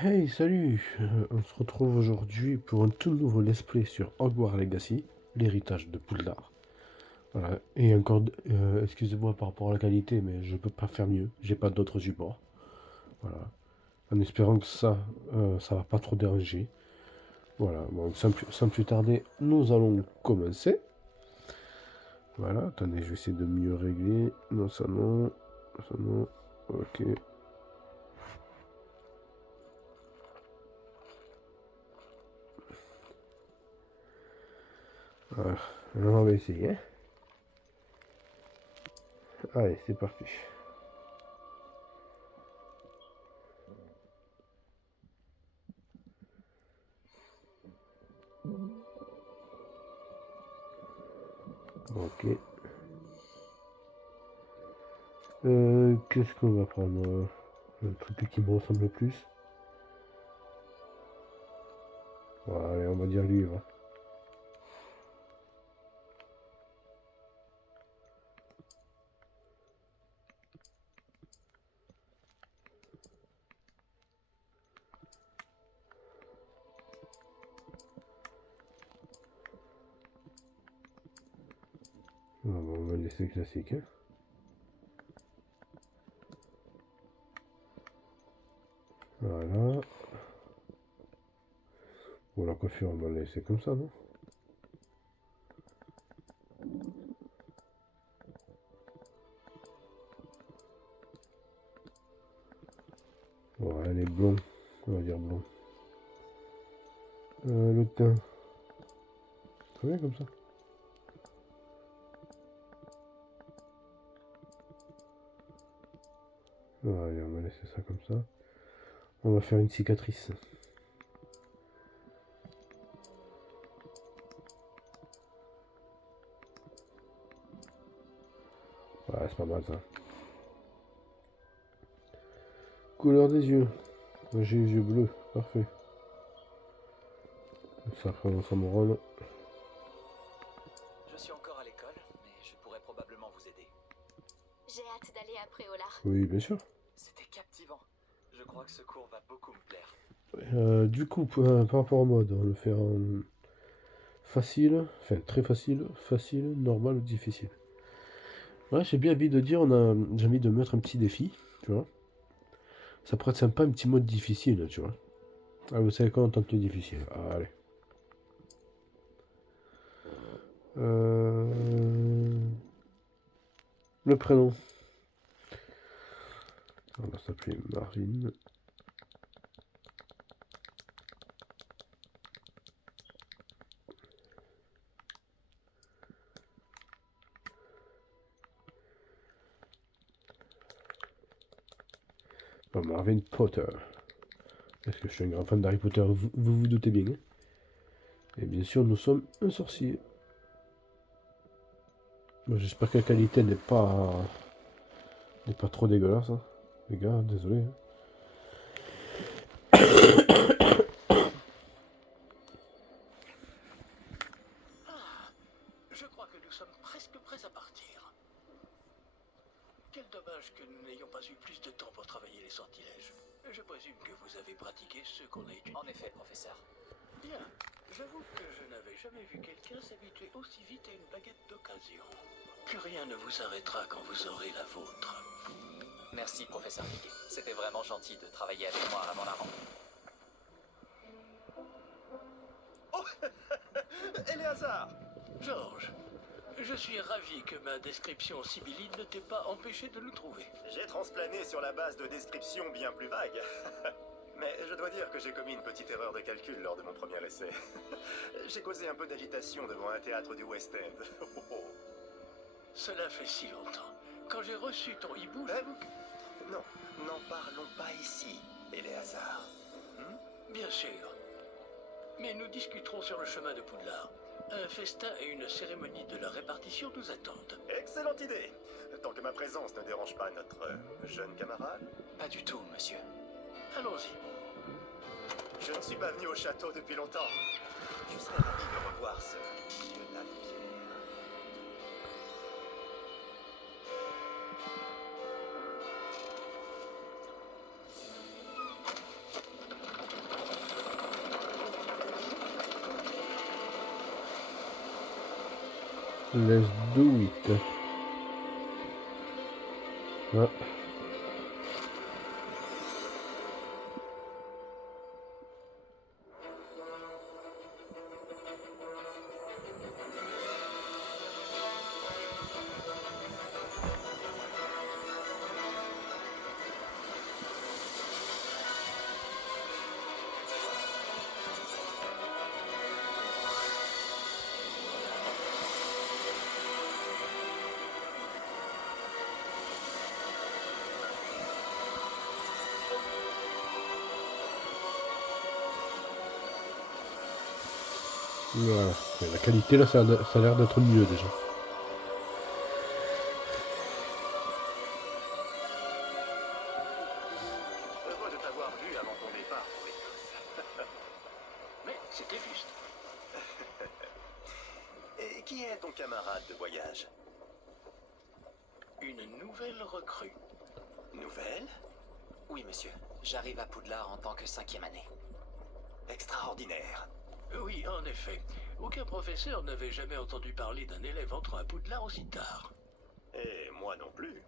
Hey, salut! On se retrouve aujourd'hui pour un tout nouveau let's play sur Hogwarts Legacy, l'héritage de Poudlard. Voilà, et encore, excusez-moi par rapport à la qualité, mais je peux pas faire mieux, j'ai pas d'autres supports. Voilà, en espérant que ça va pas trop déranger. Voilà, bon, sans plus tarder, nous allons commencer. Voilà, attendez, je vais essayer de mieux régler. Non, ça non, ça non, ok. Voilà, alors on va essayer. Allez, c'est parti. Ok. Qu'est-ce qu'on va prendre? Le truc qui me ressemble le plus. Voilà, allez, on va dire lui, va. On va laisser classique. Hein. Voilà. Bon, la coiffure, on va la laisser comme ça, non? Bon, elle est blond. On va dire blond. Le teint. Très bien comme ça. Allez, on va laisser ça comme ça. On va faire une cicatrice. Ouais, c'est pas mal ça. Couleur des yeux. J'ai les yeux bleus. Parfait. Ça me rôle. Je suis encore à l'école, mais je pourrais probablement vous aider. J'ai hâte d'aller à Préolard. Oui, bien sûr. C'était captivant. Je crois que ce cours va beaucoup me plaire. Du coup, par rapport au mode, on va le faire en facile, enfin très facile, normal ou difficile. Ouais, j'ai bien envie de dire, j'ai envie de mettre un petit défi, tu vois. Ça pourrait être sympa, un petit mode difficile, tu vois. Ah, vous savez quoi, on tente le difficile. Ah, allez. Le prénom. On va s'appeler Marine. Oh, Marvin Potter. Parce que je suis un grand fan d'Harry Potter, vous doutez bien. Hein. Et bien sûr, nous sommes un sorcier. Bon, j'espère que la qualité n'est pas trop dégueulasse. Hein. Les gars, désolé. Hein. Je crois que nous sommes presque prêts à partir. Quel dommage que nous n'ayons pas eu plus de temps pour travailler les sortilèges. Je présume que vous avez pratiqué ceux qu'on a étudiés. En effet, professeur. Bien. J'avoue que je n'avais jamais vu quelqu'un s'habituer aussi vite à une baguette d'occasion. Que rien ne vous arrêtera quand vous aurez la vôtre. Merci, professeur Piquet. C'était vraiment gentil de travailler avec moi avant la rentrée. Oh Éléazar Georges, je suis ravi que ma description sibylline ne t'ait pas empêché de nous trouver. J'ai transplané sur la base de descriptions bien plus vagues. Mais je dois dire que j'ai commis une petite erreur de calcul lors de mon premier essai. J'ai causé un peu d'agitation devant un théâtre du West End. Cela fait si longtemps. Quand j'ai reçu ton hibou, j'avoue que... Non, n'en parlons pas ici, Éléazar. Bien sûr. Mais nous discuterons sur le chemin de Poudlard. Un festin et une cérémonie de la répartition nous attendent. Excellente idée. Tant que ma présence ne dérange pas notre jeune camarade. Pas du tout, monsieur. Allons-y. Je ne suis pas venu au château depuis longtemps. Je serais ravi de revoir ce vieux tas de pierre. Let's do it. Ah. Voilà. Et la qualité là, ça a l'air d'être mieux déjà. Heureux de t'avoir vu avant ton départ, Aurelius. Mais c'était juste. Et qui est ton camarade de voyage? Une nouvelle recrue. Nouvelle? Oui, monsieur. J'arrive à Poudlard en tant que 5e année. Extraordinaire. Oui, en effet. Aucun professeur n'avait jamais entendu parler d'un élève entrant à Poudlard aussi tard. Et moi non plus.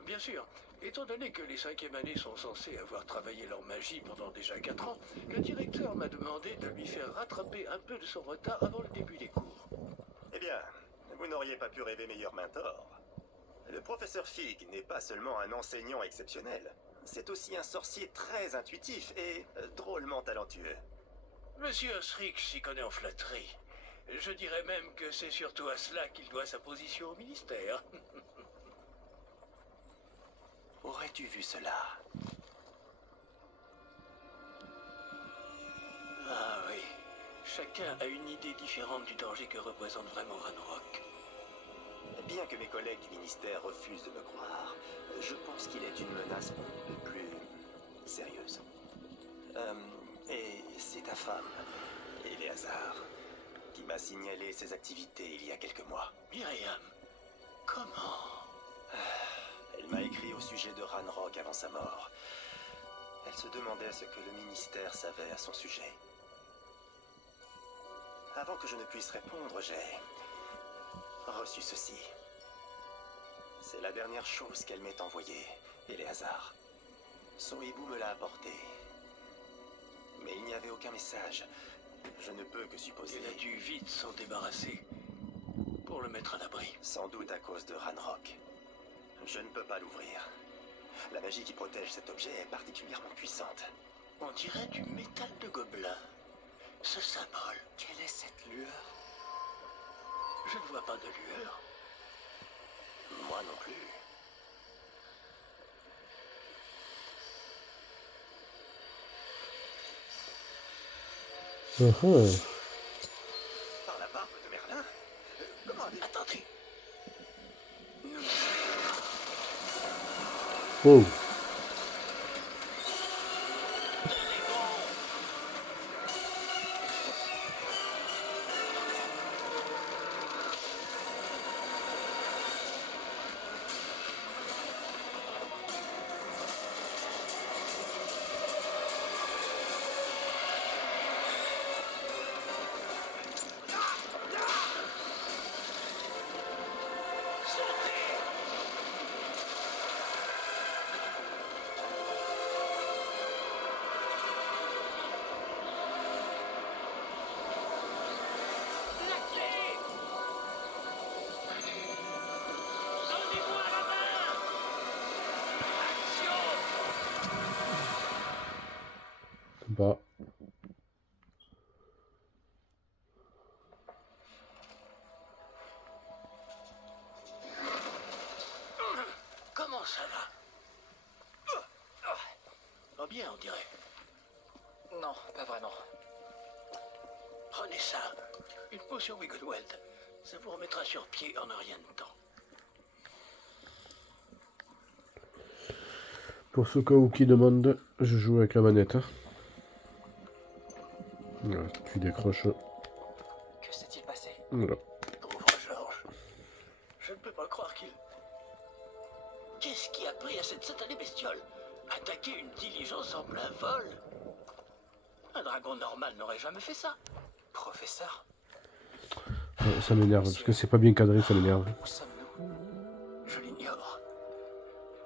Bien sûr, étant donné que les 5e années sont censées avoir travaillé leur magie pendant déjà 4 ans, le directeur m'a demandé de lui faire rattraper un peu de son retard avant le début des cours. Eh bien, vous n'auriez pas pu rêver meilleur mentor. Le professeur Fig n'est pas seulement un enseignant exceptionnel, c'est aussi un sorcier très intuitif et drôlement talentueux. Monsieur Osric s'y connaît en flatterie. Je dirais même que c'est surtout à cela qu'il doit sa position au ministère. Aurais-tu vu cela? Ah oui, chacun a une idée différente du danger que représente vraiment Ranrock. Bien que mes collègues du ministère refusent de me croire, je pense qu'il est une menace plus sérieuse. Et c'est ta femme, Éléazar, qui m'a signalé ses activités il y a quelques mois. Myriam, comment? Elle m'a écrit au sujet de Ranrock avant sa mort. Elle se demandait ce que le ministère savait à son sujet. Avant que je ne puisse répondre, j'ai reçu ceci. C'est la dernière chose qu'elle m'ait envoyée, Éléazar. Son hibou me l'a apporté. Mais il n'y avait aucun message. Je ne peux que supposer... Il a dû vite s'en débarrasser pour le mettre à l'abri. Sans doute à cause de Ranrock. Je ne peux pas l'ouvrir. La magie qui protège cet objet est particulièrement puissante. On dirait du métal de gobelin. Ce symbole. Quelle est cette lueur? Je ne vois pas de lueur. Moi non plus. Par la barbe de Merlin? Comment avez-vous... Attendez. Nous... Oh. Bah. Comment ça va? Oh bien, on dirait. Non, pas vraiment. Prenez ça. Une potion Wiggleweld. Ça vous remettra sur pied en un rien de temps. Pour ceux qui demandent, je joue avec la manette. Hein. Voilà, tu décroches. Que s'est-il passé? Voilà. Pauvre Georges. Je ne peux pas croire qu'il... Qu'est-ce qui a pris à cette satanée bestiole? Attaquer une diligence en plein vol? Un dragon normal n'aurait jamais fait ça. Professeur? Ça m'énerve, parce que c'est pas bien cadré, ça m'énerve. Où sommes-nous? Je l'ignore.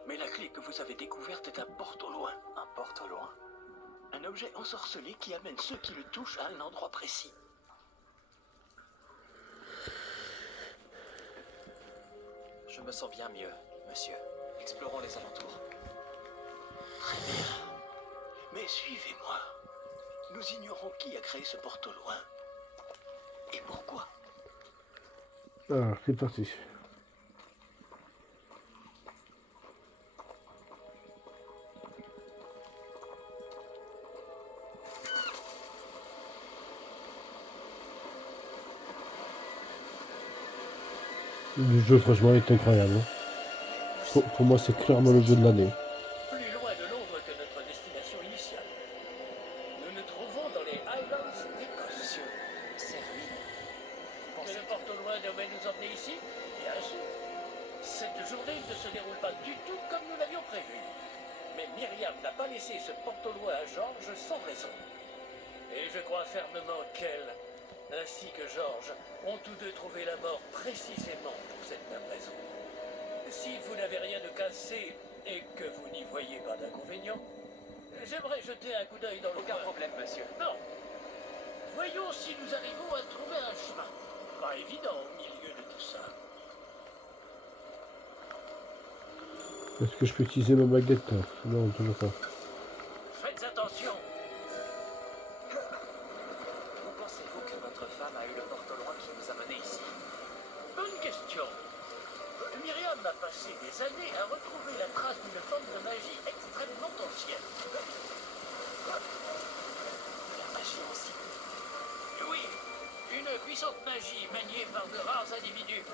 Mais la clé que vous avez découverte est un porte au loin. Un porte au loin. Un objet ensorcelé qui amène ceux qui le touchent à un endroit précis. Je me sens bien mieux, monsieur. Explorons les alentours. Très bien. Mais suivez-moi. Nous ignorons qui a créé ce porte au loin. Et pourquoi? Ah, c'est parti. Le jeu, franchement, est incroyable. Pour moi, c'est clairement le jeu de l'année. Plus loin de Londres que notre destination initiale. Nous nous trouvons dans les Highlands d'Écosse. Monsieur, ces ruines. Vous Que pensez le porte au loin devait nous emmener ici? Bien sûr. Cette journée ne se déroule pas du tout comme nous l'avions prévu. Mais Myriam n'a pas laissé ce porte au loin à George sans raison. Et je crois fermement qu'elle, ainsi que George, ont tous deux trouvé la mort précisément pour cette même raison. Si vous n'avez rien de cassé et que vous n'y voyez pas d'inconvénient, j'aimerais jeter un coup d'œil dans le aucun coin. problème, monsieur. Non. Voyons si nous arrivons à trouver un chemin. Pas évident au milieu de tout ça. Est-ce que je peux utiliser ma baguette? Non, toujours pas. Faites attention. Où pensez-vous que votre femme a eu le porte au loin qui nous a menés ici? Bonne question. Myriam a passé des années à retrouver la trace d'une forme de magie extrêmement ancienne. La magie ancienne. Oui, une puissante magie maniée par de rares individus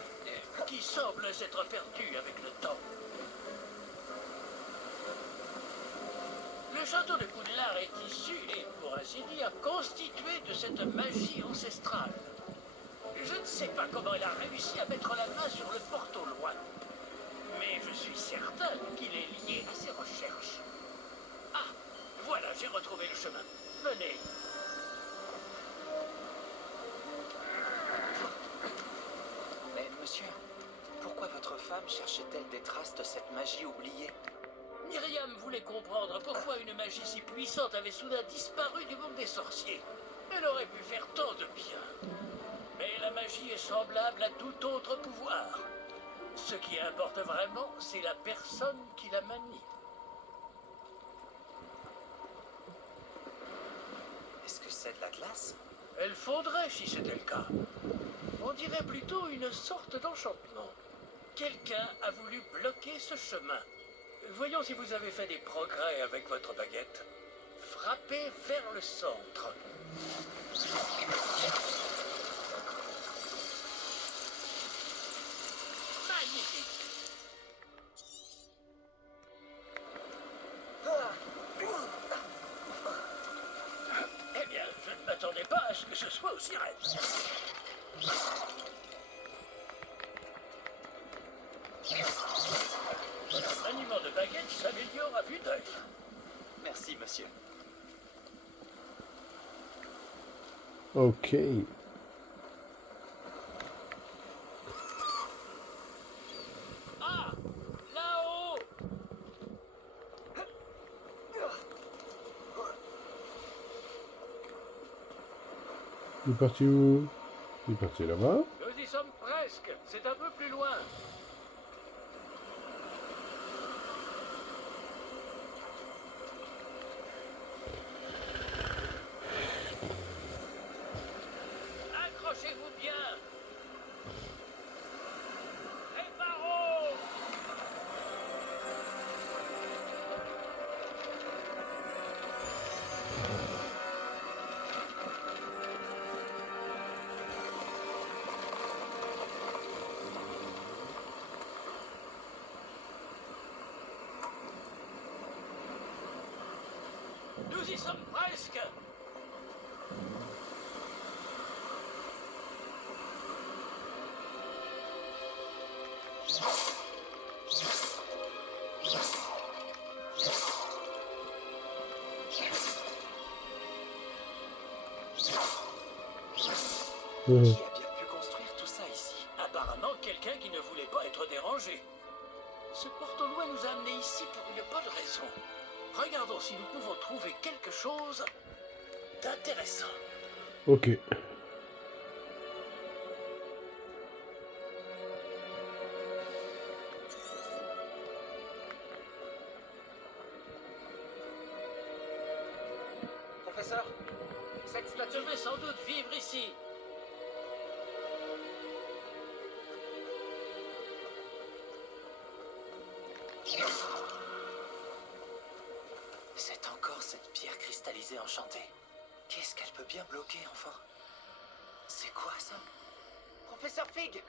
qui semble s'être perdue avec le temps. Le château de Poudlard est issu et, pour ainsi dire, constitué de cette magie ancestrale. Je ne sais pas comment elle a réussi à mettre la main sur le porte au loin. Mais je suis certain qu'il est lié à ses recherches. Ah, voilà, j'ai retrouvé le chemin. Venez. Mais monsieur, pourquoi votre femme cherchait-elle des traces de cette magie oubliée? Myriam voulait comprendre pourquoi une magie si puissante avait soudain disparu du monde des sorciers. Elle aurait pu faire tant de bien. Mais la magie est semblable à tout autre pouvoir. Ce qui importe vraiment, c'est la personne qui la manie. Est-ce que c'est de la glace? Elle fondrait si c'était le cas. On dirait plutôt une sorte d'enchantement. Quelqu'un a voulu bloquer ce chemin. Voyons si vous avez fait des progrès avec votre baguette. Frappez vers le centre. Magnifique. Eh bien, je ne m'attendais pas à ce que ce soit aussi raide. Le maniement de baguette s'améliore à vue d'œil. Merci, monsieur. Ok. Ah, là-haut. Il est parti où? Il est parti là-bas. Nous y sommes presque. C'est un peu plus loin. Accrochez-vous bien. Réparons. Nous y sommes presque. Qui a bien pu construire tout Roger, ce porte-loin nous a amenés ici pour une bonne raison. Regardons si nous pouvons trouver quelque chose d'intéressant. Ok. Professeur, cette Je statue... vais sans doute vivre ici. C'est encore cette pierre cristallisée enchantée. Qu'est-ce qu'elle peut bien bloquer, enfin? C'est quoi, ça? Professeur Fig!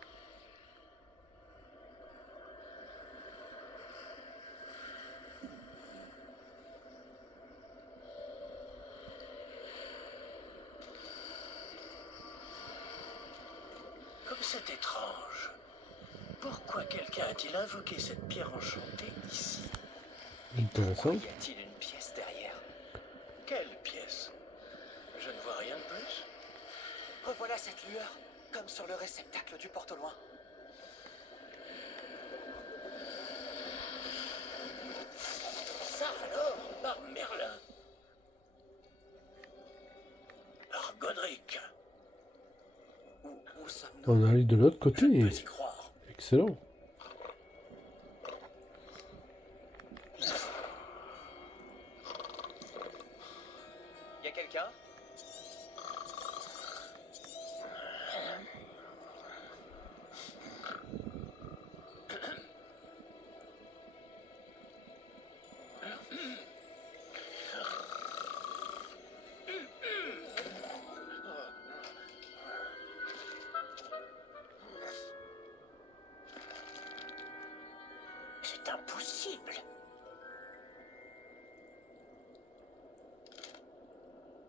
Comme c'est étrange. Pourquoi quelqu'un a-t-il invoqué cette pierre enchantée ici? Intéressant. Y a-t-il une pièce derrière? Quelle pièce? Je ne vois rien de plus. Revoilà cette lueur, comme sur le réceptacle du porte-loin. Ça alors, par Merlin. Par Godric. Où sommes-nous? On allait de l'autre Je côté. ne peux y croire. Excellent. Y a quelqu'un? C'est impossible.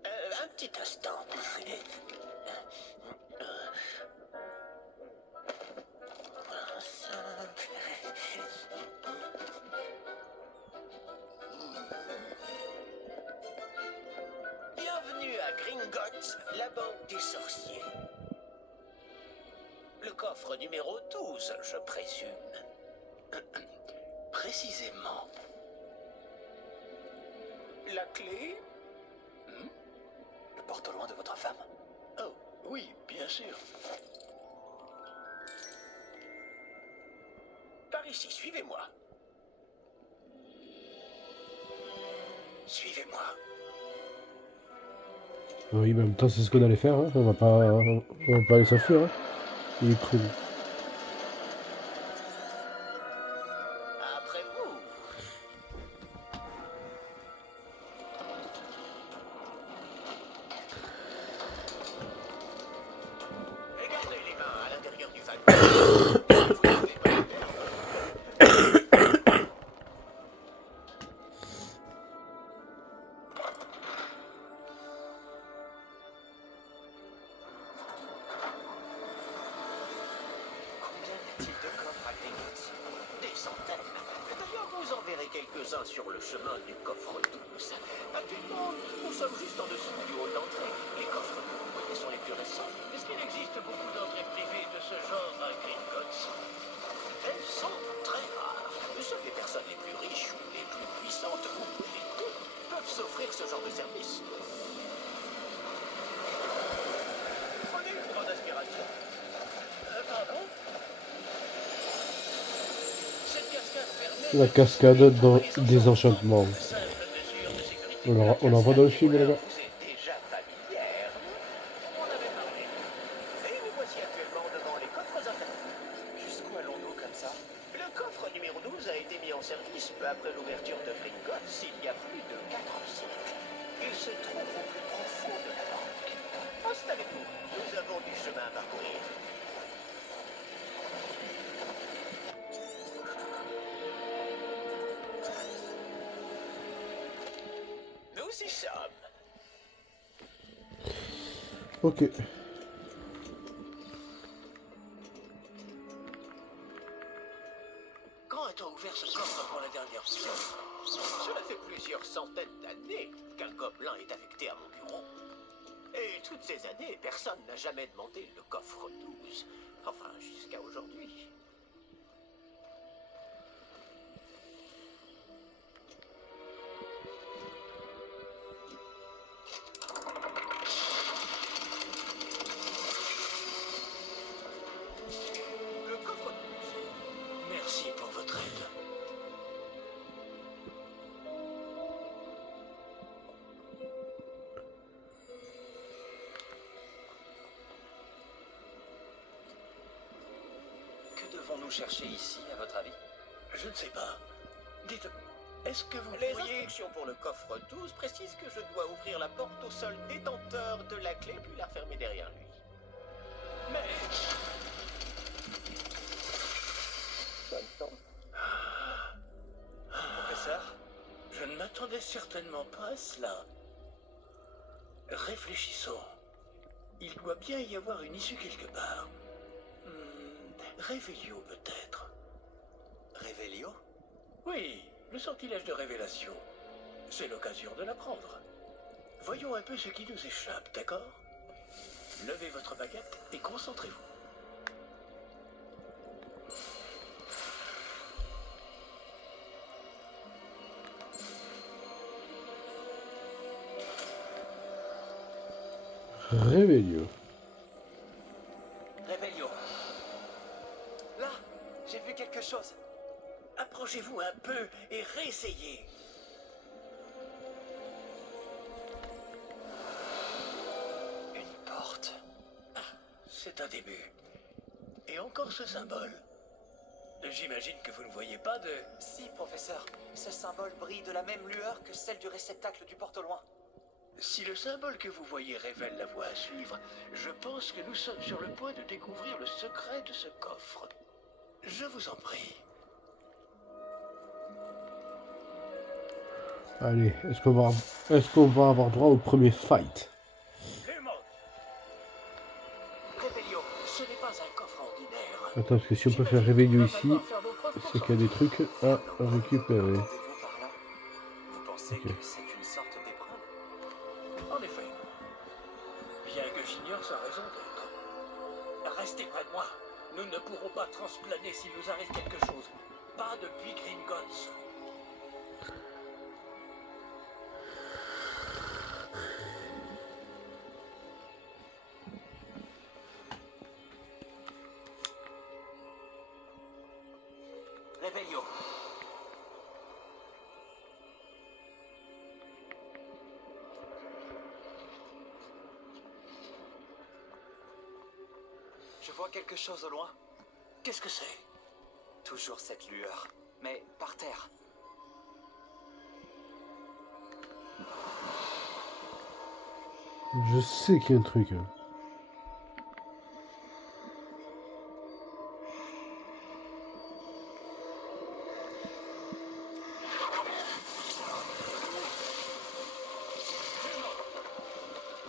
Un petit instant. Bienvenue à Gringotts, la banque des sorciers. Le coffre numéro 12, je présume. Précisément. La clé? Le porte-loin de votre femme? Oh, oui, bien sûr. Par ici, suivez-moi. Suivez-moi. Oui, mais en même temps, c'est ce qu'on allait faire. Hein. On va pas aller s'enfuir. Hein. Il est cool. Après vous. Et gardez les mains à l'intérieur du wagon. Vous n'avez pas de perdre. Combien y a-t-il de coffres à Gringotts? Des centaines. D'ailleurs, vous en verrez quelques-uns sur le chemin du coffre 12. Actuellement, nous sommes juste en dessous du hall d'entrée. Les coffres que vous voyez sont les plus récents. Est-ce qu'il existe beaucoup d'entrées privées de ce genre à Gringotts? Elles sont très rares. Seules les personnes les plus riches ou les plus puissantes ou les deux peuvent s'offrir ce genre de service. Prenez une grande aspiration. Pardon? Cette cascade permet La cascade dans Désenchantement. simple mesure de sécurité. On en voit dans le film, les gars. Vous êtes déjà familière. On en avait parlé. Et nous voici actuellement devant les coffres infernaux. Jusqu'où allons-nous comme ça? Le coffre numéro 12 a été mis en service peu après l'ouverture de Gringotts il y a plus de 4 siècles. Il se trouve au plus profond de la banque. Installez-vous. Nous avons du chemin à parcourir. Nous y sommes. Ok. Quand a-t-on ouvert ce coffre pour la dernière fois? Cela fait plusieurs centaines d'années qu'un gobelin est affecté à mon bureau. Et toutes ces années, personne n'a jamais demandé le coffre 12. Enfin, jusqu'à aujourd'hui. devons-nous chercher ici, à votre avis? Je ne sais pas. Dites, est-ce que vous Les pourriez... instructions pour le coffre 12 précisent que je dois ouvrir la porte au seul détenteur de la clé puis la refermer derrière lui. Mais... Professeur? Je ne m'attendais certainement pas à cela. Réfléchissons. Il doit bien y avoir une issue quelque part. Révélio peut-être. Révélio? Oui, le sortilège de révélation. C'est l'occasion de l'apprendre. Voyons un peu ce qui nous échappe, d'accord? Levez votre baguette et concentrez-vous. Réveilleux. Révélio. Là, j'ai vu quelque chose. Approchez-vous un peu et réessayez. Une porte. C'est un début. Et encore ce symbole. J'imagine que vous ne voyez pas de... Si, professeur, ce symbole brille de la même lueur que celle du réceptacle du porte au loin. Si le symbole que vous voyez révèle la voie à suivre, je pense que nous sommes sur le point de découvrir le secret de ce coffre. Je vous en prie. Allez, est-ce qu'on va avoir droit au premier fight? Lumos. Révélio, ce n'est pas un coffre ordinaire. Attends, parce que si on peut faire réveilleux ici, J'imagine qu'on va falloir faire nos preuves pour c'est qu'il y a des trucs à récupérer. Entendez-vous par là? Vous pensez Ok. que c'est une sorte d'épreuve? En effet. Bien que j'ignore sa raison d'être. Restez près de moi. Nous ne pourrons pas transplaner s'il nous arrive quelque chose. Pas depuis Gringotts. Révélio. Je vois quelque chose au loin. Qu'est-ce que c'est? Toujours cette lueur, mais par terre. Je sais qu'il y a un truc. Hein.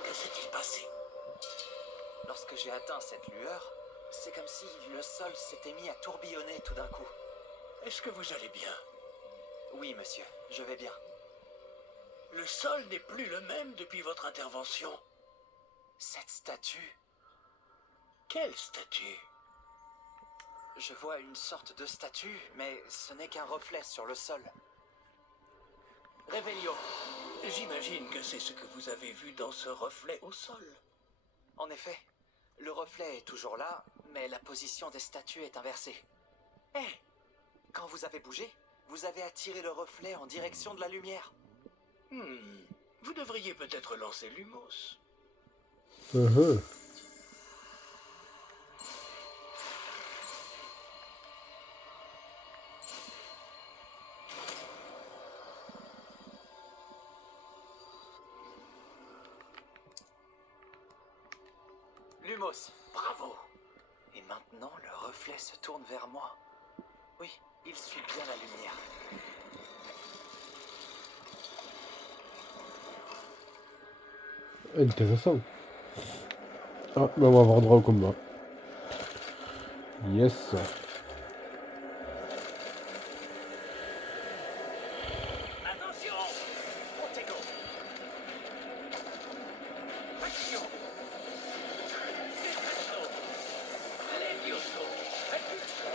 Que s'est-il passé? Lorsque j'ai atteint cette lueur, c'est comme si le sol s'était mis à tourbillonner tout d'un coup. Est-ce que vous allez bien? Oui, monsieur, je vais bien. Le sol n'est plus le même depuis votre intervention. Cette statue, Quelle statue? je vois une sorte de statue, mais ce n'est qu'un reflet sur le sol. Révélio. J'imagine que c'est ce que vous avez vu dans ce reflet au sol. En effet, le reflet est toujours là, mais la position des statues est inversée. Hé! Quand vous avez bougé, vous avez attiré le reflet en direction de la lumière. Vous devriez peut-être lancer Lumos. Uh-huh. Lumos. Bravo. Et maintenant, le reflet se tourne vers moi. Oui, il suit bien la lumière. Intéressant. Ah, ben on va avoir droit au combat. Yes. Attention! Protego! Action! Defesto! Levioso! Repulso!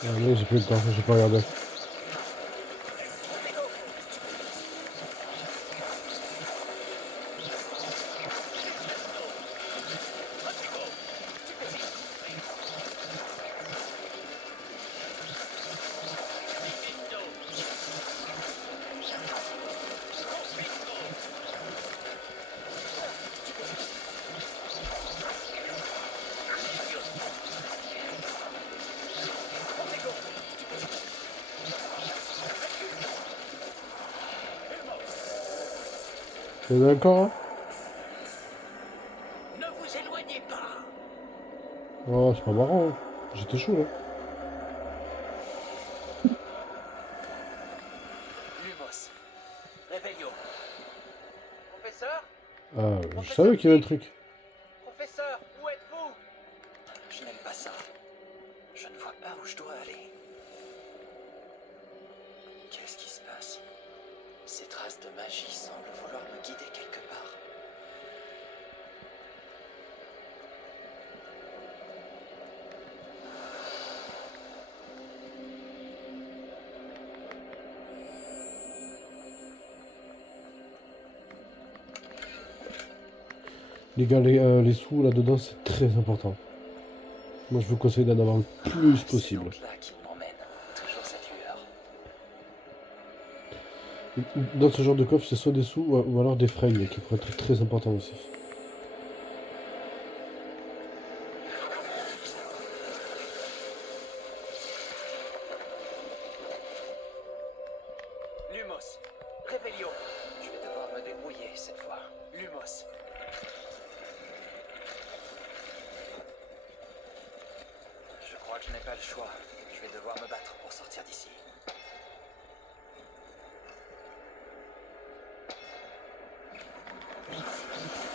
Ah, mais j'ai plus le temps, j'ai pas regardé. Il y en a encore un? Ne vous éloignez pas. Oh, c'est pas marrant. Hein. J'étais chaud, là. Lumos. Réveillon. Professeur? Ah, je savais qu'il y avait un truc. Professeur, où êtes-vous? Je n'aime pas ça. Je ne vois pas où je dois aller. Qu'est-ce qui se passe? Ces traces de magie semblent vouloir me guider quelque part. Les gars, les sous là-dedans, c'est très important. Moi, je vous conseille d'en avoir le plus possible. C'est donc là qu'il m'emmène. Toujours cette lueur. Dans ce genre de coffre, c'est soit des sous ou alors des fringues qui pourraient être très importants aussi. Lumos. Réveillon. Je vais devoir me débrouiller cette fois. Lumos. Je crois que je n'ai pas le choix. Je vais devoir me battre pour sortir d'ici.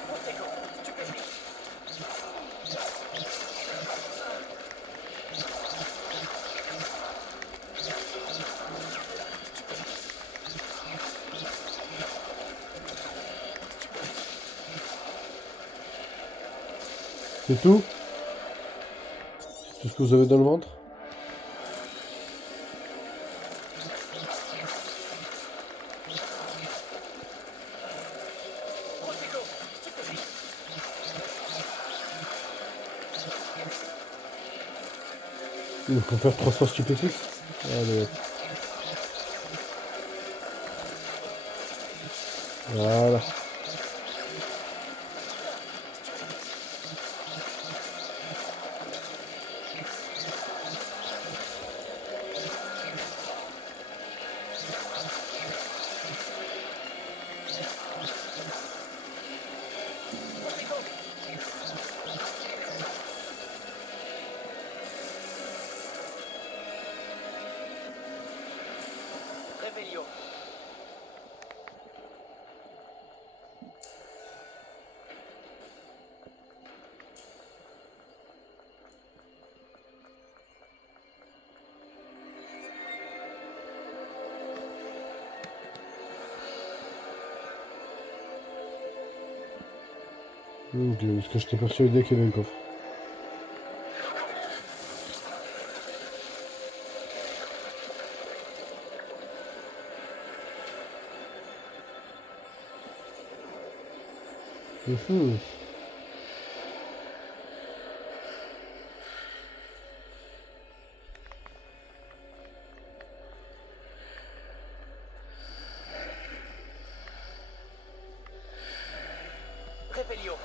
Protego, stupéfixe. C'est tout? C'est tout ce que vous avez dans le ventre? Protego, stupéfixe. Il faut faire 300 stupéfixes? Allez, hop. Voilà. Réveillon. Ok, parce que j'étais persuadé qu'il y avait un coffre. Mhm. Réveillon.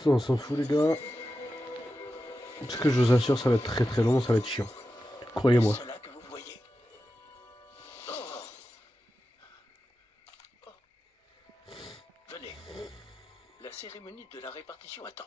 Ça, on s'en fout, les gars. Ce que je vous assure, ça va être très très long, ça va être chiant. Croyez-moi. Cela que vous voyez. Oh. Oh. Venez. La cérémonie de la répartition attend.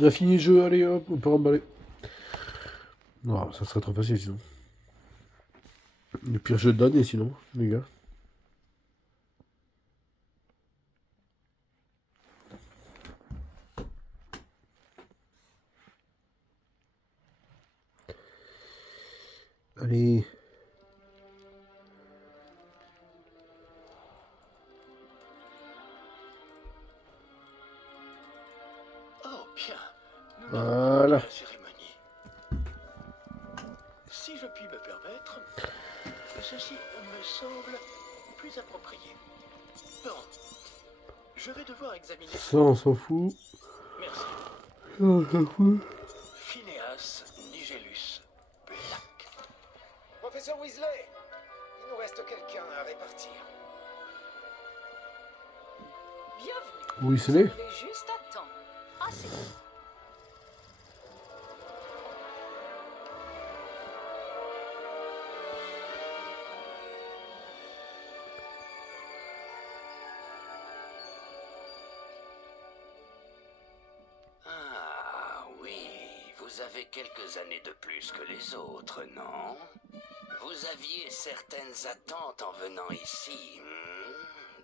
On a fini le jeu, allez hop, on peut remballer. Non, ça serait trop facile sinon. Le pire jeu de l'année sinon, les gars. Allez. Oh, bien. Nous Voilà. n'avons pas la cérémonie. Si je puis me permettre, ceci me semble plus approprié. Bon, je vais devoir examiner. Ça, on s'en fout. Merci. Ça, on s'en fout. Phineas Nigellus Black. Professeur Weasley, il nous reste quelqu'un à répartir. Bienvenue. Oui, c'est né. Vous arrivez juste à temps. Ah, c'est bon. Ah oui, vous avez quelques années de plus que les autres, non? Vous aviez certaines attentes en venant ici,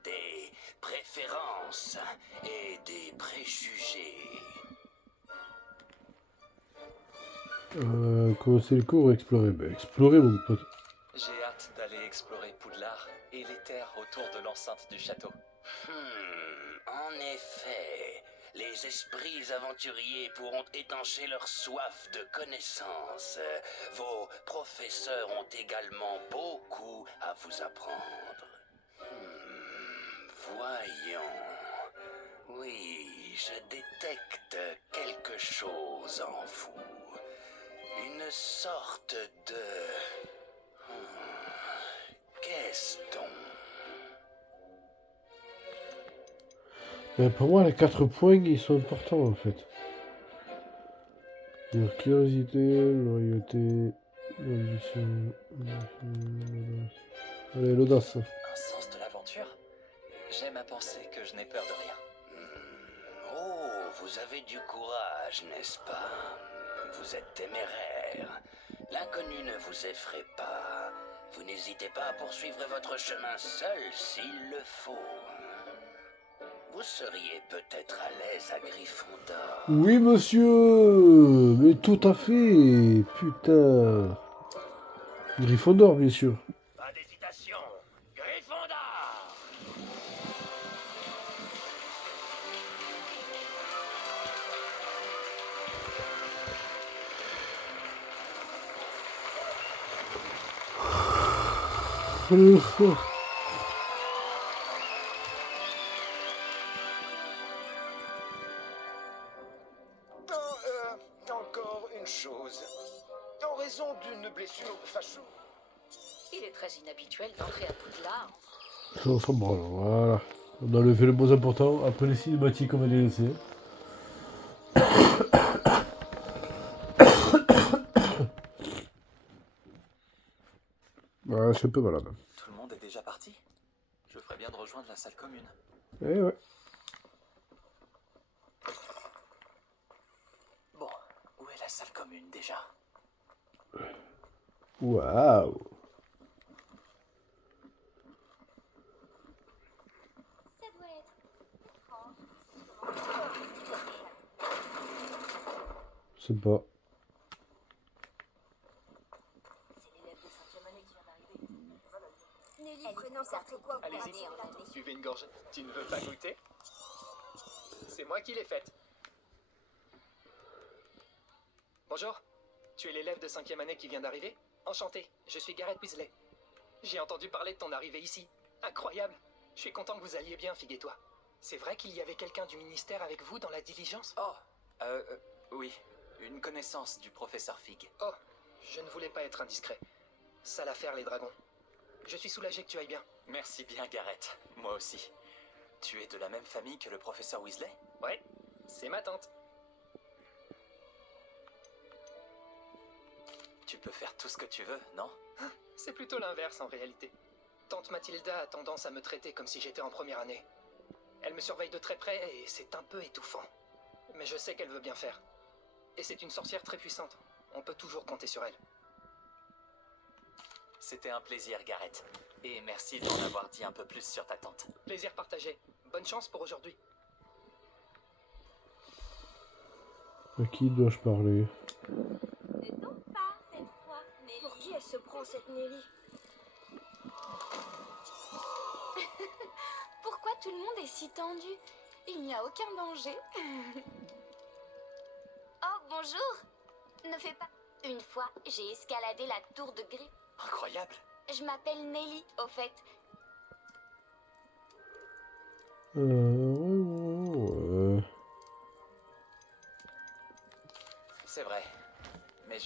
des préférences et des préjugés. Commencer le cours ou explorer? Ben, explorer, mon pote. J'ai hâte d'aller explorer Poudlard et les terres autour de l'enceinte du château. En effet, les esprits aventuriers pourront étancher leur soif de connaissances. Vos professeurs ont également beaucoup à vous apprendre. Voyons. Oui, je détecte quelque chose en vous. Une sorte de... Qu'est-ce donc? Ben, pour moi, les 4 points, ils sont importants, en fait. Leur curiosité, loyauté, l'ambition, l'audace. Allez, l'audace. Un sens de l'aventure? J'aime à penser que je n'ai peur de rien. Oh, vous avez du courage, n'est-ce pas? Vous êtes téméraire. L'inconnu ne vous effraie pas. Vous n'hésitez pas à poursuivre votre chemin seul s'il le faut. Vous seriez peut-être à l'aise à Gryffondor. Oui, monsieur. Mais tout à fait. Putain. Gryffondor, bien sûr. Pas d'hésitation. Gryffondor! Encore une chose. En raison d'une blessure fâcheuse. Il est très inhabituel d'entrer à Poudlard. Ça, on s'en branle, voilà. On a levé le mot important. Après les cinématiques, on va les laisser. Ouais, je suis un peu malade. Tout le monde est déjà parti? Je ferais bien de rejoindre la salle commune. Eh ouais. Bon, où est la salle commune déjà? Waouh. Ça doit être étrange. C'est pas. C'est l'élève de 5e année qui vient d'arriver. Nelly, prenez n'importe quoi. Allez-y, buvez une gorge. Tu ne veux pas goûter? C'est moi qui l'ai faite. Bonjour, tu es l'élève de 5e année qui vient d'arriver? Enchanté, je suis Garrett Weasley. J'ai entendu parler de ton arrivée ici. Incroyable. Je suis content que vous alliez bien, figuez-toi. C'est vrai qu'il y avait quelqu'un du ministère avec vous dans la diligence? Oh, oui. Une connaissance du professeur Fig. Oh, je ne voulais pas être indiscret. Sale affaire, les dragons. Je suis soulagé que tu ailles bien. Merci bien, Garrett. Moi aussi. Tu es de la même famille que le professeur Weasley? Ouais, c'est ma tante. Tu peux faire tout ce que tu veux, non? C'est plutôt l'inverse en réalité. Tante Mathilda a tendance à me traiter comme si j'étais en première année. Elle me surveille de très près et c'est un peu étouffant. Mais je sais qu'elle veut bien faire. Et c'est une sorcière très puissante. On peut toujours compter sur elle. C'était un plaisir, Gareth. Et merci de m'en avoir dit un peu plus sur ta tante. Plaisir partagé. Bonne chance pour aujourd'hui. À qui dois-je parler? Ne tombe pas cette fois, Nelly. Pour qui elle se prend cette Nelly? Pourquoi tout le monde est si tendu? Il n'y a aucun danger. Oh, bonjour. Ne fais pas. Une fois, j'ai escaladé la tour de Gris. Incroyable. Je m'appelle Nelly, au fait. Ouais. C'est vrai. Mais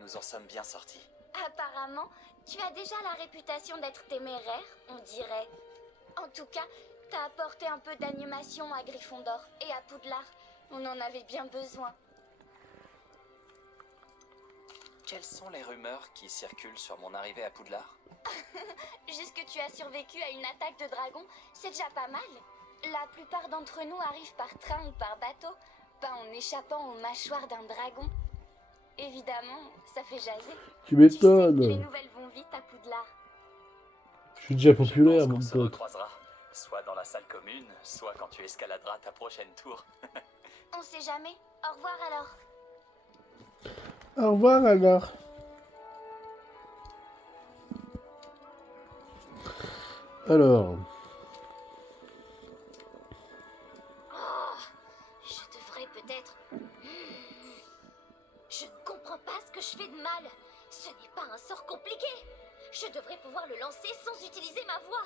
Nous en sommes bien sortis. Apparemment, tu as déjà la réputation d'être téméraire, on dirait. En tout cas, t'as apporté un peu d'animation à Gryffondor et à Poudlard. On en avait bien besoin. Quelles sont les rumeurs qui circulent sur mon arrivée à Poudlard? Juste que tu as survécu à une attaque de dragon, c'est déjà pas mal. La plupart d'entre nous arrivent par train ou par bateau, pas en échappant aux mâchoires d'un dragon. Évidemment, ça fait jaser. Tu Tu sais, les m'étonnes. nouvelles vont vite à Poudlard. Je suis déjà Je populaire, pense mon qu'on se pote. recroisera. Soit dans la salle commune, soit quand tu escaladeras ta prochaine tour. On sait jamais. Au revoir alors. Au revoir alors. Alors, Oh, je devrais peut-être... Je ne comprends pas ce que je fais de mal. Ce n'est pas un sort compliqué. Je devrais pouvoir le lancer sans utiliser ma voix.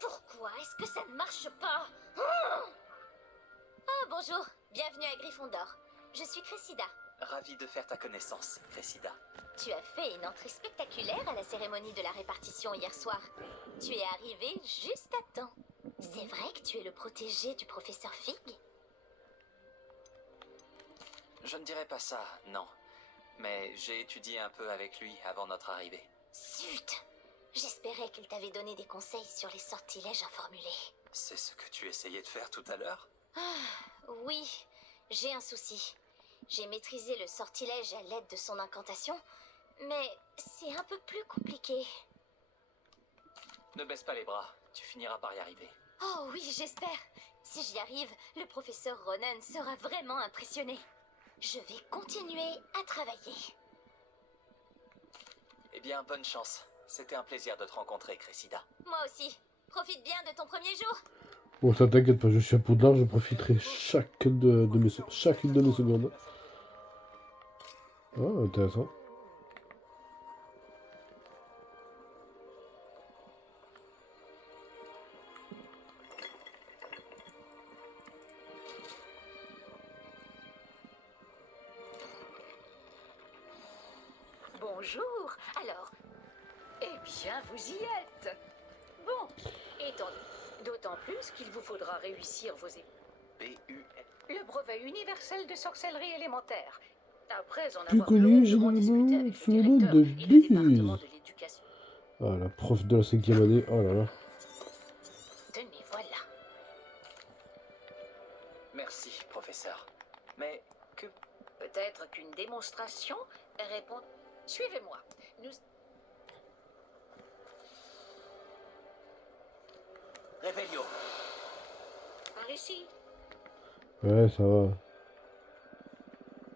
Pourquoi est-ce que ça ne marche pas? Ah, bonjour. Bienvenue à Gryffondor. Je suis Cressida. Ravi de faire ta connaissance, Cressida. Tu as fait une entrée spectaculaire à la cérémonie de la répartition hier soir. Tu es arrivé juste à temps. C'est vrai que tu es le protégé du professeur Fig? Je ne dirais pas ça, non. Mais j'ai étudié un peu avec lui avant notre arrivée. Zut! J'espérais qu'il t'avait donné des conseils sur les sortilèges informulés. C'est ce que tu essayais de faire tout à l'heure? Oui, j'ai un souci. J'ai maîtrisé le sortilège à l'aide de son incantation, mais c'est un peu plus compliqué. Ne baisse pas les bras, tu finiras par y arriver. Oh oui, j'espère. Si j'y arrive, le professeur Ronen sera vraiment impressionné. Je vais continuer à travailler. Eh bien, bonne chance. C'était un plaisir de te rencontrer, Cressida. Moi aussi. Profite bien de ton premier jour. bon, ça t'inquiète pas, je suis à Poudlard, je profiterai chacune de mes secondes. Ah, intéressant. Bonjour, alors... Eh bien, vous y êtes. Bon, d'autant plus qu'il vous faudra réussir vos... B-U-N. Le brevet universel de sorcellerie élémentaire. Après en Plus avoir connu longuement discuté généralement avec sous le le nom directeur de et le département Bise. de l'éducation. Ah, la prof de la 5e année, oh là là. Tenez, voilà. Merci, professeur. Mais que... Peut-être qu'une démonstration répond... Suivez-moi. Nous... Revelio. Par ici. Ouais, ça va.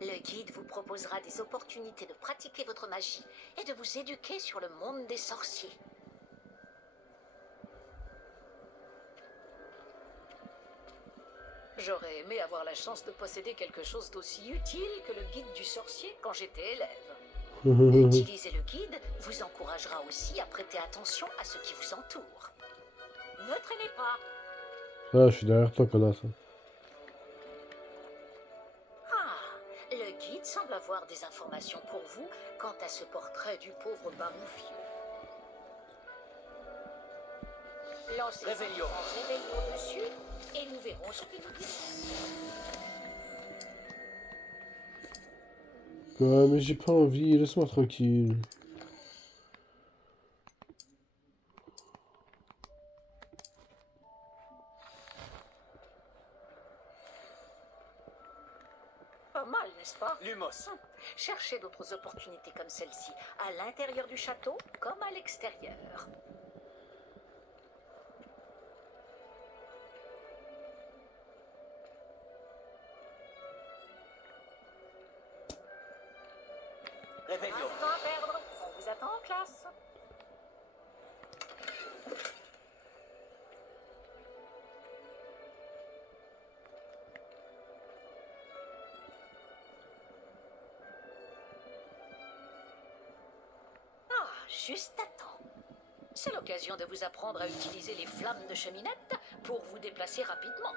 Le guide vous proposera des opportunités de pratiquer votre magie et de vous éduquer sur le monde des sorciers. J'aurais aimé avoir la chance de posséder quelque chose d'aussi utile que le guide du sorcier quand j'étais élève. Utiliser le guide vous encouragera aussi à prêter attention à ce qui vous entoure. Ne traînez pas. Ah, je suis derrière toi, connasse. Ah, le guide semble avoir des informations pour vous quant à ce portrait du pauvre Baroufiou. Lancez Réveillon. Réveillon dessus et nous verrons ce que nous dit. Ouais, mais j'ai pas envie, laisse-moi tranquille. mal, n'est-ce pas? Lumos. Cherchez d'autres opportunités comme celle-ci, à l'intérieur du château comme à l'extérieur. Réveillon. Pas de temps à perdre, on vous attend en classe. Ah, juste à temps. C'est l'occasion de vous apprendre à utiliser les flammes de cheminette pour vous déplacer rapidement.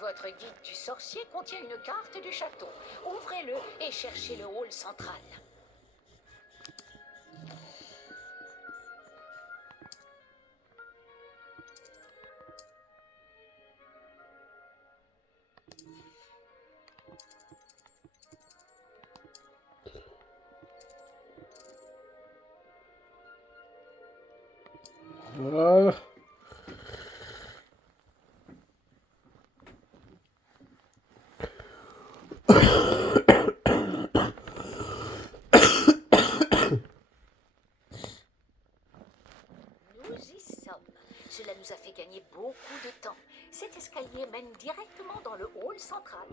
Votre guide du sorcier contient une carte du château. Ouvrez-le et cherchez le hall central. Voilà. Nous y sommes. Cela nous a fait gagner beaucoup de temps. Cet escalier mène directement dans le hall central.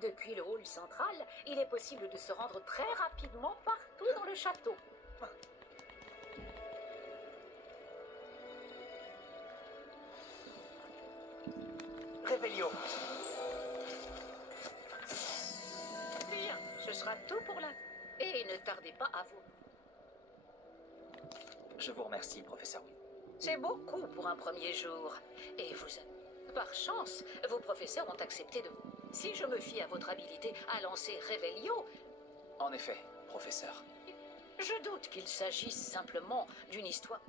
Depuis le hall central, il est possible de se rendre très rapidement partout dans le château. Réveillon. Bien, ce sera tout pour là. Et ne tardez pas à vous. Je vous remercie, professeur. C'est beaucoup pour un premier jour. Et par chance, vos professeurs ont accepté de vous. Si je me fie à votre habilité à lancer Revelio, En effet, professeur. je doute qu'il s'agisse simplement d'une histoire.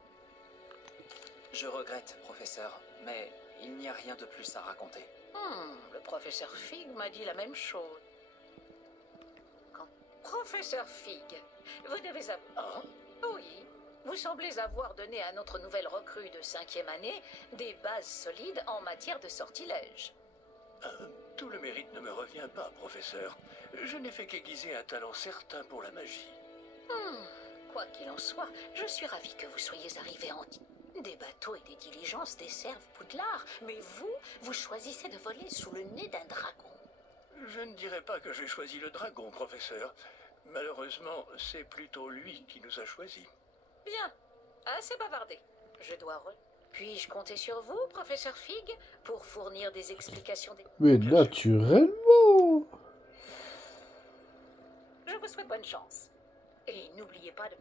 Je regrette, professeur, mais il n'y a rien de plus à raconter. Le professeur Fig m'a dit la même chose. Professeur Fig, vous devez avoir... Oui, vous semblez avoir donné à notre nouvelle recrue de 5e année des bases solides en matière de sortilège. Tout le mérite ne me revient pas, professeur. Je n'ai fait qu'aiguiser un talent certain pour la magie. Quoi qu'il en soit, je suis ravi que vous soyez arrivé en... Des bateaux et des diligences desservent Poudlard, mais vous choisissez de voler sous le nez d'un dragon. Je ne dirais pas que j'ai choisi le dragon, professeur. Malheureusement, c'est plutôt lui qui nous a choisis. Bien, assez bavardé. Je dois... Puis-je compter sur vous, professeur Fig, pour fournir des explications Mais naturellement. Je vous souhaite bonne chance. Et n'oubliez pas de...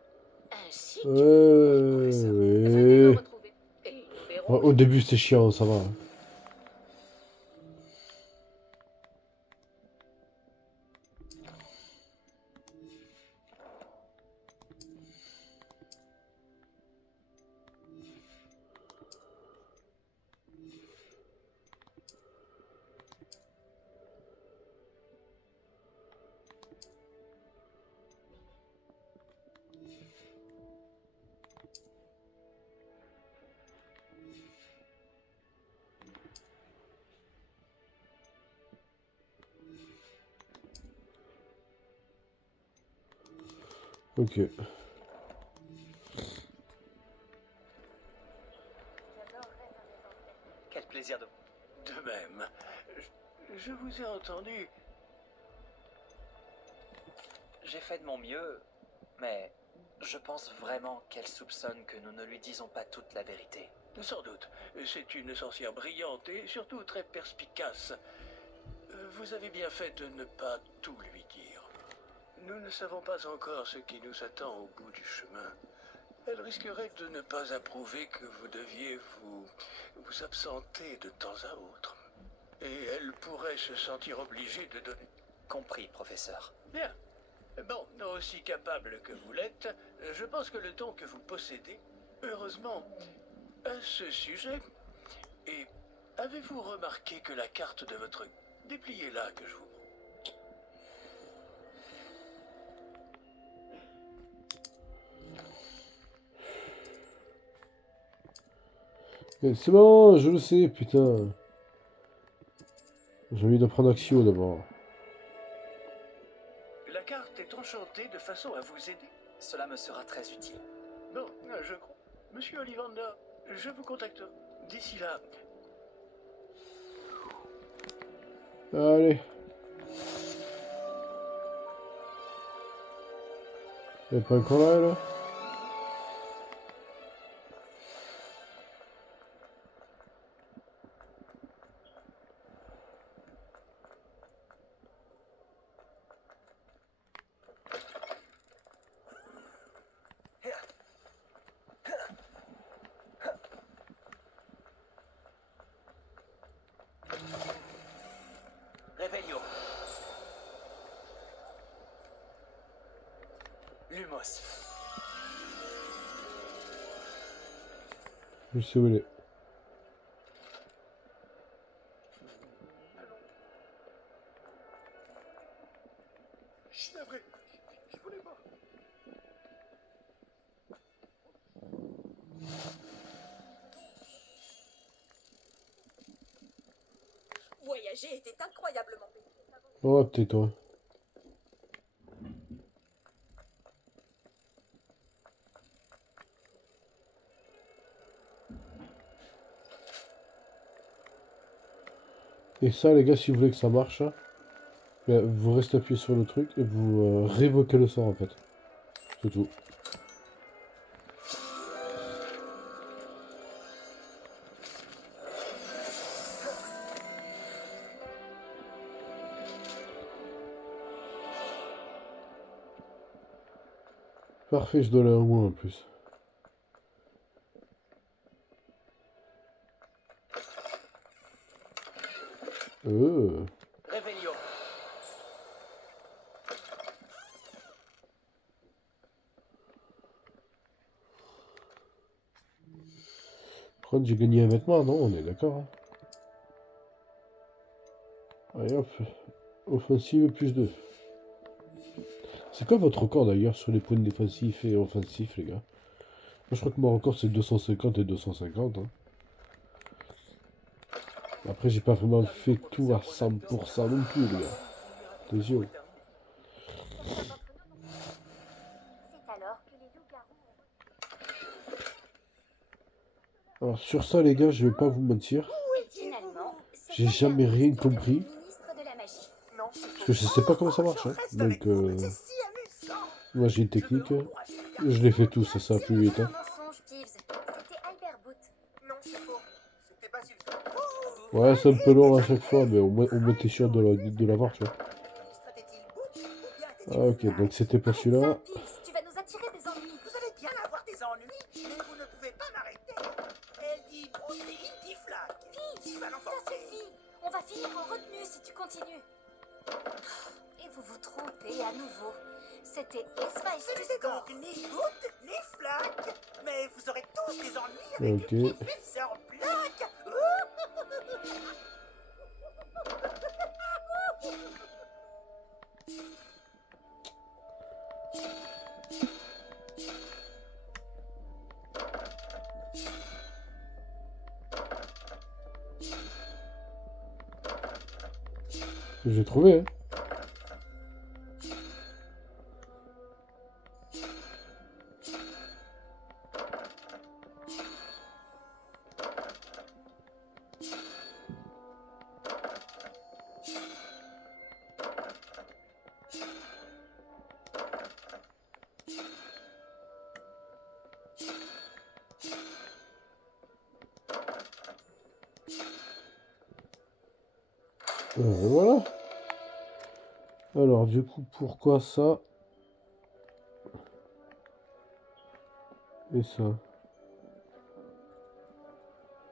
Ainsi que... Venez me Ouais. retrouver. Et nous verrons... Au début, c'est chiant, ça va. Ok. Quel plaisir de... De même, je vous ai entendu. J'ai fait de mon mieux, mais je pense vraiment qu'elle soupçonne que nous ne lui disons pas toute la vérité. Sans doute. C'est une sorcière brillante et surtout très perspicace. Vous avez bien fait de ne pas tout lui dire. Nous ne savons pas encore ce qui nous attend au bout du chemin. Elle risquerait de ne pas approuver que vous deviez vous absenter de temps à autre. Et elle pourrait se sentir obligée de donner... Compris, professeur. Bien. Bon, aussi capable que vous l'êtes, je pense que le don que vous possédez, heureusement, à ce sujet... Et avez-vous remarqué que la carte de votre... Dépliez-la que je vous montre. C'est bon, je le sais, putain. J'ai envie de prendre Axio d'abord. La carte est enchantée de façon à vous aider. Cela me sera très utile. Bon, je crois. Monsieur Ollivander, je vous contacte. D'ici là, Allez. Elle est pas encore là, là? Revelio. Lumos. Je sais où elle est. je suis navré. Je voulais pas. Voyager était incroyablement pénible. Oh, tais-toi. Et ça, les gars, si vous voulez que ça marche, hein, vous restez appuyé sur le truc et vous révoquez le sort en fait. C'est tout. Parfait, je dois aller à moins en plus. Revelio. Par contre, j'ai gagné un vêtement, non? On est d'accord. Hein. Allez hop. Offensive plus 2. C'est quoi votre record d'ailleurs sur les points défensifs et offensifs, les gars? Moi, je crois que mon record c'est 250 et 250. Hein. Après, j'ai pas vraiment fait tout à 100% non plus, les gars. Attention. Alors, sur ça, les gars, je vais pas vous mentir. J'ai jamais rien compris. Parce que je sais pas comment ça marche. Hein. Donc, moi j'ai une technique. Je l'ai fait tout, ça a plus vite. Hein. Ouais, c'est un peu long à chaque fois, mais au moins t'es sûr de l'avoir, tu vois. Ah, ok, donc c'était pour celui-là. Tu vas nous attirer des ennuis. Vous allez bien avoir des ennuis, mais vous ne pouvez pas m'arrêter. Elle dit bouteille, dit flaque. Qui va Ça l'emporter? suffit. On va finir en retenue si tu continues. Et vous vous trompez à nouveau. C'était Ce n'était Esvaistusgor. donc ni goutte, ni flaque. Mais vous aurez tous des ennuis avec Ok. le professeur Black. J'ai trouvé, hein. Voilà. Alors, du coup, pourquoi ça? Et ça?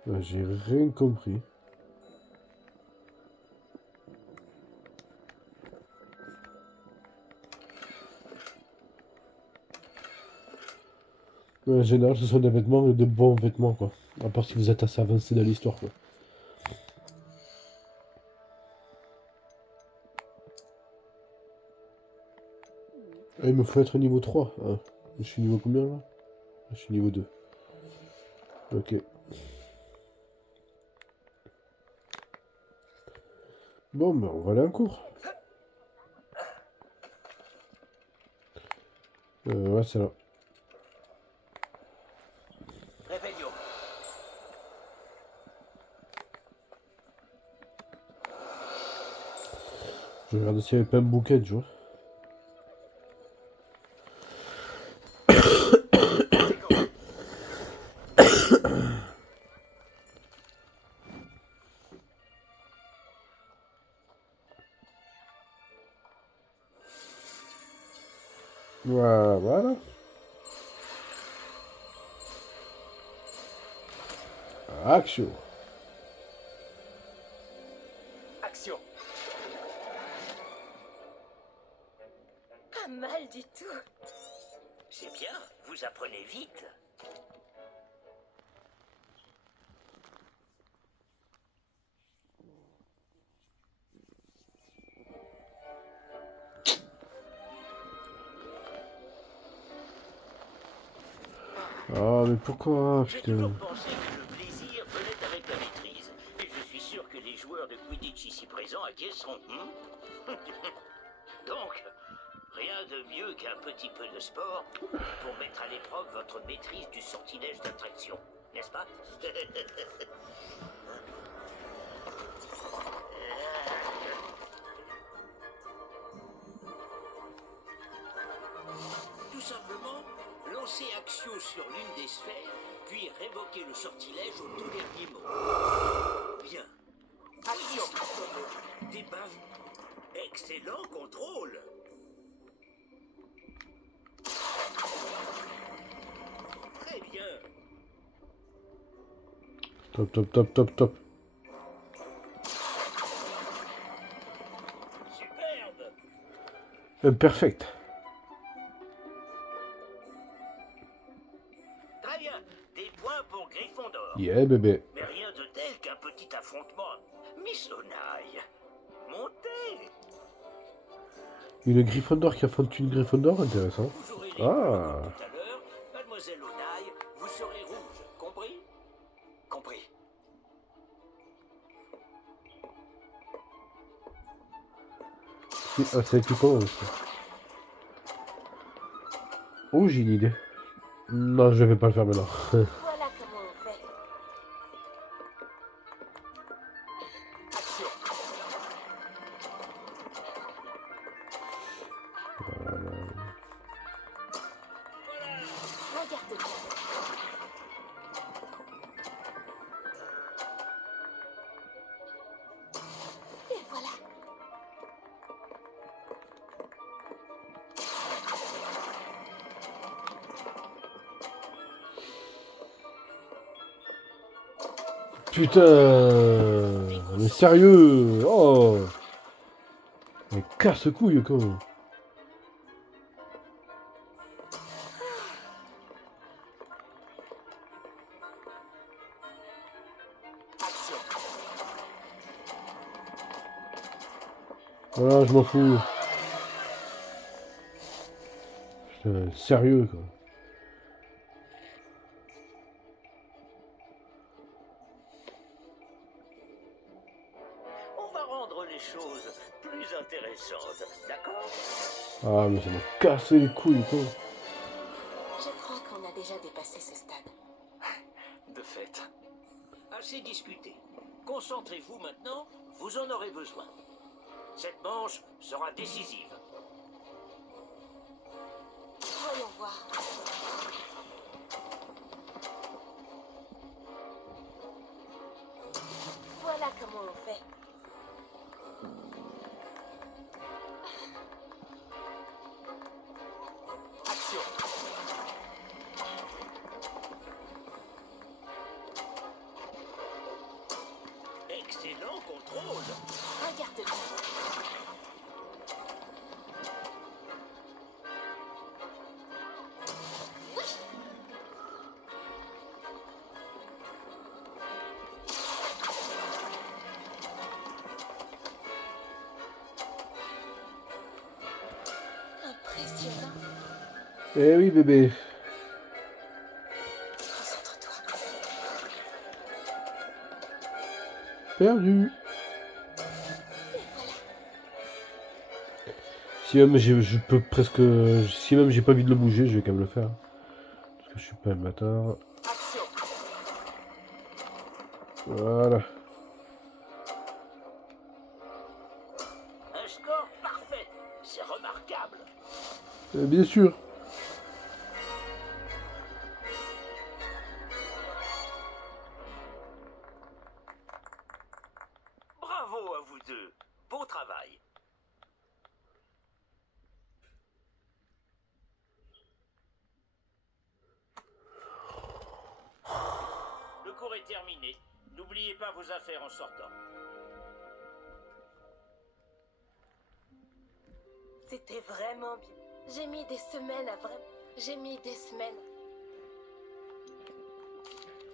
Bah, j'ai rien compris. En général, ce sont des vêtements et de bons vêtements, quoi. À part si vous êtes assez avancé dans l'histoire, quoi. Ah, il me faut être niveau 3. Ah, je suis niveau combien, là? Je suis niveau 2. Ok. Bon, ben on va aller en cours. Ouais, c'est là. Réveillon. Je regarde s'il n'y avait pas un bouquet, tu vois. Voilà. Action. Action. Pas mal du tout. C'est bien, vous apprenez vite. Ah, mais pourquoi, J'ai putain. toujours pensé que le plaisir venait avec la maîtrise. Et je suis sûr que les joueurs de Quidditch ici présents acquiesceront. Donc, rien de mieux qu'un petit peu de sport pour mettre à l'épreuve votre maîtrise du sortilège d'attraction, n'est-ce pas? Tout simplement, lancer Axio sur l'une des sphères, puis révoquer le sortilège au tout dernier mot. Bien. Action. Des baffes. Excellent contrôle. Très bien. Top, top, top, top, top. Superbe. Imperfect. Très bien. Des points pour Gryffondor. Yeah, bébé. Mais rien de tel qu'un petit affrontement. Miss Onaille, montez. Une Gryffondor qui affronte une Gryffondor, intéressant. Vous aurez les Ah. points comme tout à l'heure. Mademoiselle Onaille, vous serez rouge. Compris? Compris. Ah, c'est qui commence. Oh, j'ai une idée. Non, je vais pas le faire maintenant. Voilà comment on fait. Action. Regarde-moi. Et voilà. Putain. Mais sérieux. Oh. Mais casse-couille, quoi. Action. Voilà, je m'en fous. Putain, sérieux, quoi. On va rendre les choses plus intéressantes, d'accord? Ah, mais ça m'a cassé les couilles, quoi. Je crois qu'on a déjà dépassé ce stade. De fait. Assez discuté. Concentrez-vous maintenant, vous en aurez besoin. Cette manche sera décisive. Voyons voir. Voilà comment on fait. Action. Excellent contrôle. Regarde-moi. Oui. Impressionnant. Eh oui, bébé. Concentre-toi. Perdu. Et Si même je peux presque... Si même j'ai pas envie de le bouger, je vais quand même le faire. Parce que je suis pas un bâtard. Voilà. Un score parfait. C'est remarquable. Bien sûr. Bravo à vous deux. Bon travail. Le cours est terminé. N'oubliez pas vos affaires en sortant. C'était vraiment bien. J'ai mis des semaines à vraiment... J'ai mis des semaines.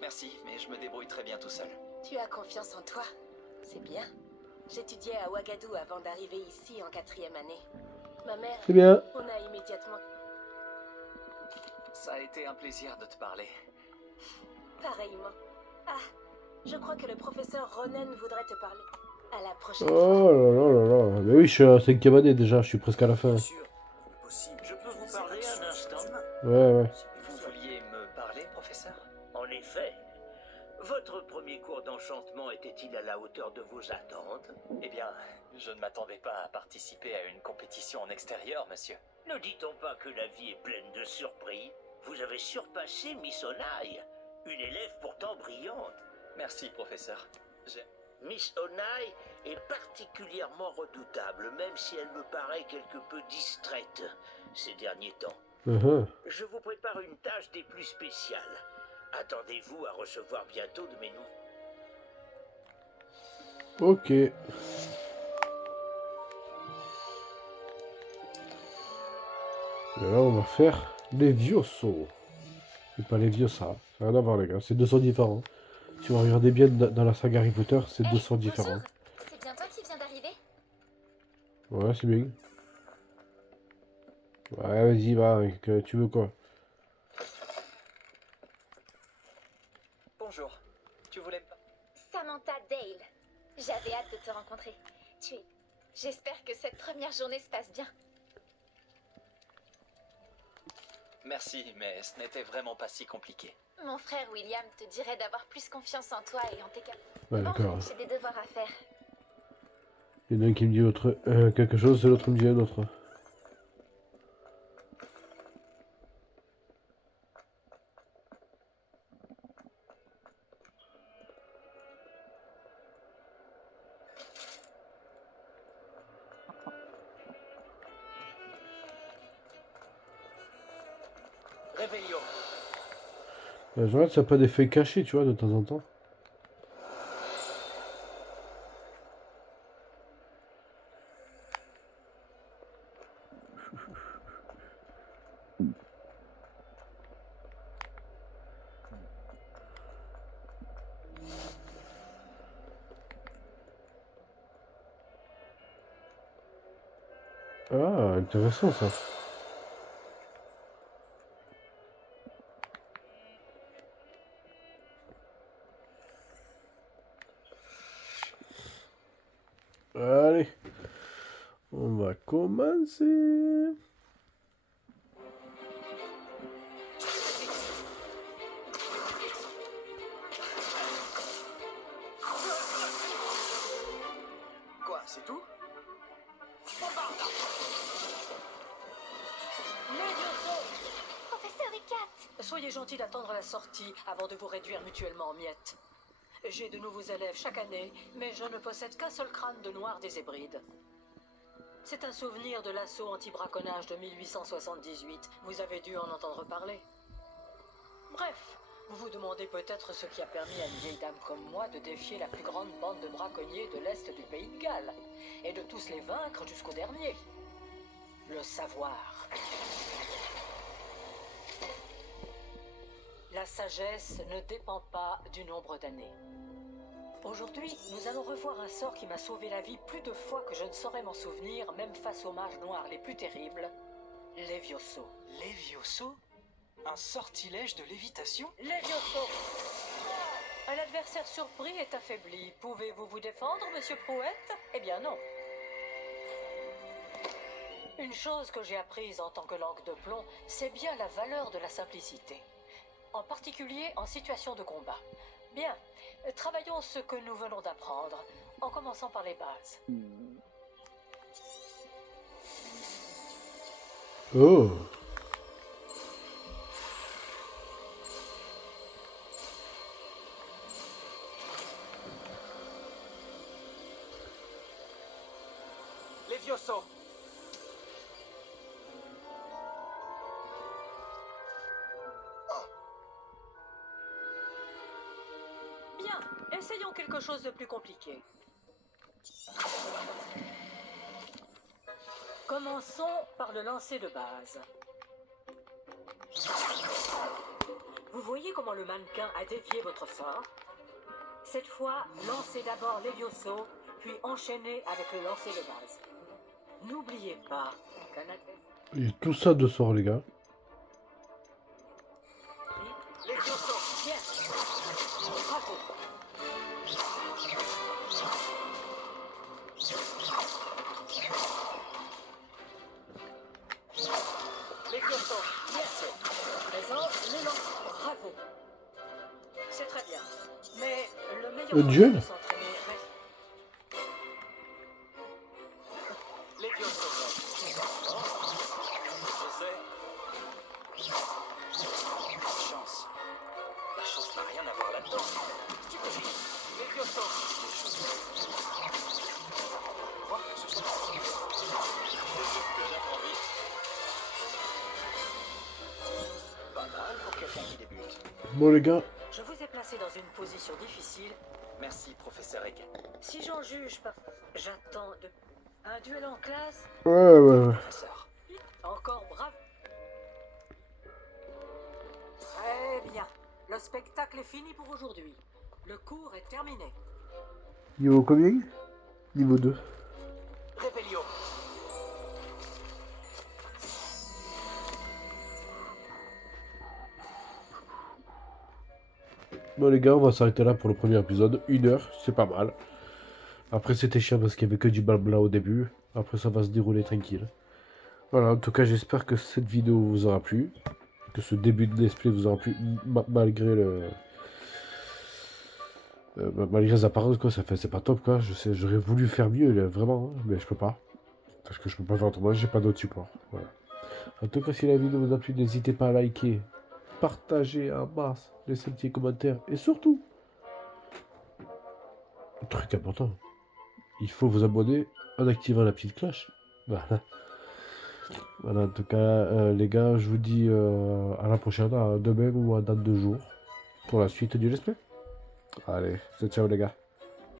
Merci, mais je me débrouille très bien tout seul. Tu as confiance en toi. C'est bien. J'étudiais à Ouagadougou avant d'arriver ici en 4e année. Ma mère... C'est bien. On a immédiatement... Ça a été un plaisir de te parler. Pareillement. Ah, je crois que le professeur Ronen voudrait te parler. À la prochaine fois. Oh là là là là. Mais oui, je suis à 5e année déjà, je suis presque à la fin. Bien sûr, possible. Je peux vous parler un instant? Ouais, ouais. Vous vouliez me parler, professeur? En effet. Votre premier cours d'enchantement était-il à la hauteur de vos attentes? Eh bien, je ne m'attendais pas à participer à une compétition en extérieur, monsieur. Ne dit-on pas que la vie est pleine de surprises? Vous avez surpassé Miss Onai, une élève pourtant brillante. Merci, professeur. Miss Onai est particulièrement redoutable, même si elle me paraît quelque peu distraite ces derniers temps. Je vous prépare une tâche des plus spéciales. Attendez-vous à recevoir bientôt de mes noms. Ok. Et là, on va faire les Vioso. Et pas les Viosa. Ça n'a rien à voir, les gars. C'est deux sons différents. Si vous regardez bien dans la saga Harry Potter, c'est deux sons différents. C'est bien toi qui viens d'arriver? Ouais, c'est bien. Ouais, vas-y, va. Tu veux quoi? Bonjour. Tu voulais me... Samantha Dale. J'avais hâte de te rencontrer. J'espère que cette première journée se passe bien. Merci, mais ce n'était vraiment pas si compliqué. Mon frère William te dirait d'avoir plus confiance en toi et en tes capacités. Ouais, d'accord. J'ai des devoirs à faire. Il y en a un qui me dit autre, quelque chose, et l'autre me dit un autre. Réveillon. Je regarde si ça n'a pas d'effet caché, tu vois, de temps en temps. Ah, intéressant ça. Allez, on va commencer. Quoi, c'est tout? Professeur Icat! Soyez gentil d'attendre la sortie avant de vous réduire mutuellement en miettes. J'ai de nouveaux élèves chaque année, mais je ne possède qu'un seul crâne de noir des Hébrides. C'est un souvenir de l'assaut anti-braconnage de 1878. Vous avez dû en entendre parler. Bref, vous vous demandez peut-être ce qui a permis à une vieille dame comme moi de défier la plus grande bande de braconniers de l'Est du pays de Galles, et de tous les vaincre jusqu'au dernier. Le savoir. La sagesse ne dépend pas du nombre d'années. Aujourd'hui, nous allons revoir un sort qui m'a sauvé la vie plus de fois que je ne saurais m'en souvenir, même face aux mages noirs les plus terribles, Levioso. Levioso? Un sortilège de lévitation? Levioso! Un adversaire surpris est affaibli. Pouvez-vous vous défendre, monsieur Prouette? Eh bien non. Une chose que j'ai apprise en tant que langue de plomb, c'est bien la valeur de la simplicité. En particulier en situation de combat. Bien, travaillons ce que nous venons d'apprendre, en commençant par les bases. Oh. Levioso. Bien, essayons quelque chose de plus compliqué. Commençons par le lancer de base. Vous voyez comment le mannequin a dévié votre sort? Cette fois, lancez d'abord Levioso, puis enchaînez avec le lancer de base. N'oubliez pas qu'un adversaire... Il y a tout ça de sort, les gars. Levioso. Bien. Bravo. Levioso. Yes. Présent, le lance. Bravo. C'est très bien. Mais le meilleur Le moyen duel de s'entraîner reste... Levioso. Je sais. Chance. La chance n'a rien à voir là-dedans. Stupéfie. Levioso. Croire que ce soit... C'est juste que j'apprends vite. Pas mal pour quelqu'un qui débute. Bon, les gars. Je vous ai placé dans une position difficile. Merci, professeur Egg. Si j'en juge par... J'attends de... Un duel en classe? Ouais. Professeur. Encore bravo. Très bien. Le spectacle est fini pour aujourd'hui. Le cours est terminé. Niveau combien? Niveau 2. Revelio. Bon, les gars, on va s'arrêter là pour le premier épisode. 1 heure, c'est pas mal. Après, c'était chiant parce qu'il y avait que du blabla au début. Après, ça va se dérouler tranquille. Voilà, en tout cas, j'espère que cette vidéo vous aura plu. Que ce début de let's play vous aura plu, malgré le... malgré les apparences, quoi. Ça fait, c'est pas top, quoi. Je sais, j'aurais voulu faire mieux, vraiment, hein, mais je peux pas. Parce que je peux pas faire autrement, j'ai pas d'autre support. Voilà. En tout cas, si la vidéo vous a plu, n'hésitez pas à liker, partager en masse, laisser un petit commentaire. Et surtout, un truc important, il faut vous abonner en activant la petite cloche. Voilà. Voilà, en tout cas, les gars, je vous dis à la prochaine, à demain ou dans 2 jours, pour la suite du let's play. Allez, ciao les gars.